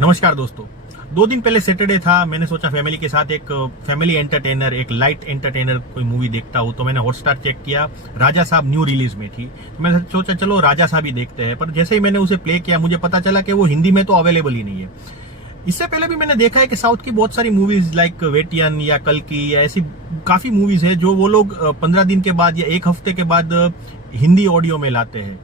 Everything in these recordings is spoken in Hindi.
नमस्कार दोस्तों। 2 दिन पहले सैटरडे था, मैंने सोचा फैमिली के साथ एक फैमिली एंटरटेनर, एक लाइट एंटरटेनर कोई मूवी देखता हूँ। तो मैंने हॉटस्टार चेक किया, राजा साहब न्यू रिलीज में थी। तो मैंने सोचा चलो राजा साहब ही देखते हैं। पर जैसे ही मैंने उसे प्ले किया मुझे पता चला कि वो हिंदी में तो अवेलेबल ही नहीं है। इससे पहले भी मैंने देखा है कि साउथ की बहुत सारी मूवीज लाइक वेटियन या कल की या ऐसी काफी मूवीज है जो वो लोग 15 दिन के बाद या एक हफ्ते के बाद हिंदी ऑडियो में लाते हैं।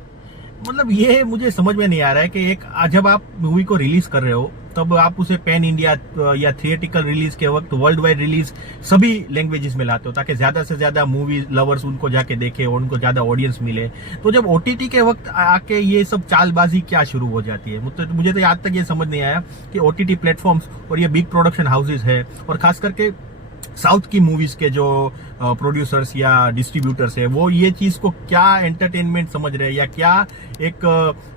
मतलब ये मुझे समझ में नहीं आ रहा है कि जब आप मूवी को रिलीज कर रहे हो तब आप उसे पैन इंडिया या थिएटिकल रिलीज के वक्त वर्ल्ड वाइड रिलीज सभी लैंग्वेजेस में लाते हो ताकि ज्यादा से ज्यादा मूवी लवर्स उनको जाके देखे और उनको ज्यादा ऑडियंस मिले। तो जब ओटीटी के वक्त आके ये सब चालबाजी क्या शुरू हो जाती है, मुझे तो आज तक ये समझ नहीं आया कि ओटीटी प्लेटफॉर्म्स और ये बिग प्रोडक्शन हाउसेज है और खास करके साउथ की मूवीज के जो प्रोड्यूसर्स या डिस्ट्रीब्यूटर्स है वो ये चीज को क्या एंटरटेनमेंट समझ रहे हैं या क्या एक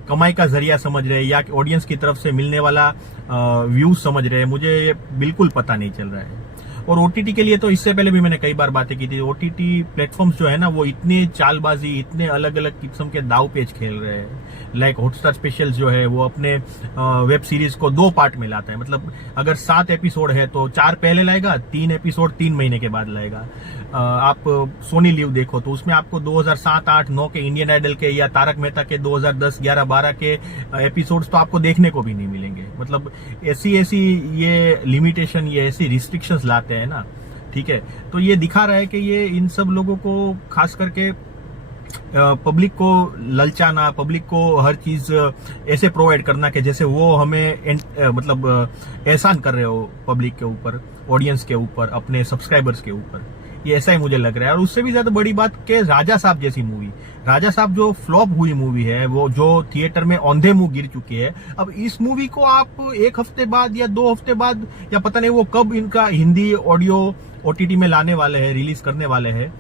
कमाई का जरिया समझ रहे हैं या ऑडियंस की तरफ से मिलने वाला व्यूज समझ रहे हैं, मुझे बिल्कुल पता नहीं चल रहा है। और ओटीटी के लिए तो इससे पहले भी मैंने कई बार बातें की थी। ओटीटी प्लेटफॉर्म्स जो है ना वो इतने चालबाजी, इतने अलग अलग किस्म के दाव पेच खेल रहे हैं। लाइक हॉटस्टार स्पेशल्स जो है वो अपने वेब सीरीज को 2 पार्ट में लाता है। मतलब अगर 7 एपिसोड है तो 4 पहले लाएगा, 3 एपिसोड 3 महीने के बाद लाएगा। आप सोनी लिव देखो तो उसमें आपको 2007, 8, 9 के इंडियन आइडल के या तारक मेहता के 2010, 11, 12 के एपिसोड्स तो आपको देखने को भी नहीं मिलेंगे। मतलब ऐसी ये लिमिटेशन, ये ऐसी रिस्ट्रिक्शंस लाते हैं ना, ठीक है। तो ये दिखा रहा है कि ये इन सब लोगों को खास करके पब्लिक को ललचाना, पब्लिक को हर चीज ऐसे प्रोवाइड करना कि जैसे वो हमें मतलब एहसान कर रहे हो पब्लिक के ऊपर, ऑडियंस के ऊपर, अपने सब्सक्राइबर्स के ऊपर। ये ऐसा ही मुझे लग रहा है। और उससे भी ज्यादा बड़ी बात कि राजा साहब जैसी मूवी, राजा साहब जो फ्लॉप हुई मूवी है, वो जो थिएटर में औंधे मुंह गिर चुकी है, अब इस मूवी को आप 1 हफ्ते बाद या 2 हफ्ते बाद या पता नहीं वो कब इनका हिंदी ऑडियो ओटीटी में लाने वाले हैं, रिलीज करने वाले हैं,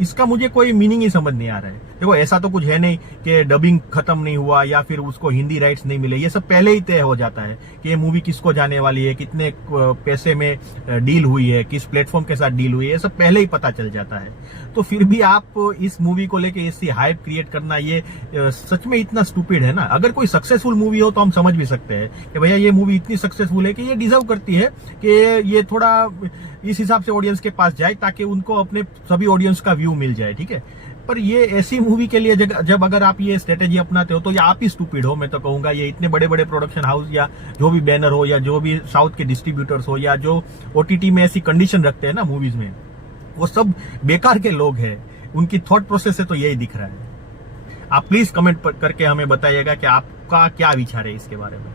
इसका मुझे कोई मीनिंग ही समझ नहीं आ रहा है। देखो ऐसा तो कुछ है नहीं कि डबिंग खत्म नहीं हुआ या फिर उसको हिंदी राइट्स नहीं मिले। ये सब पहले ही तय हो जाता है कि ये मूवी किसको जाने वाली है, कितने पैसे में डील हुई है, किस प्लेटफॉर्म के साथ डील हुई है, ये सब पहले ही पता चल जाता है। तो फिर भी आप इस मूवी को लेके ऐसी हाइप क्रिएट करना, ये सच में इतना स्टूपिड है ना। अगर कोई सक्सेसफुल मूवी हो तो हम समझ भी सकते हैं कि भैया ये मूवी इतनी सक्सेसफुल है कि ये डिजर्व करती है कि ये थोड़ा इस हिसाब से ऑडियंस के पास जाए ताकि उनको अपने सभी ऑडियंस का व्यू मिल जाए, ठीक है। पर ये ऐसी मूवी के लिए जब अगर आप ये स्ट्रेटेजी अपनाते हो तो ये आप ही स्टूपिड हो, मैं तो कहूंगा। ये इतने बड़े बड़े प्रोडक्शन हाउस या जो भी बैनर हो या जो भी साउथ के डिस्ट्रीब्यूटर्स हो या जो ओटीटी में ऐसी कंडीशन रखते हैं ना मूवीज में, वो सब बेकार के लोग हैं। उनकी थॉट प्रोसेस से तो यही दिख रहा है। आप प्लीज कमेंट करके हमें बताइएगा कि आपका क्या विचार है इसके बारे में।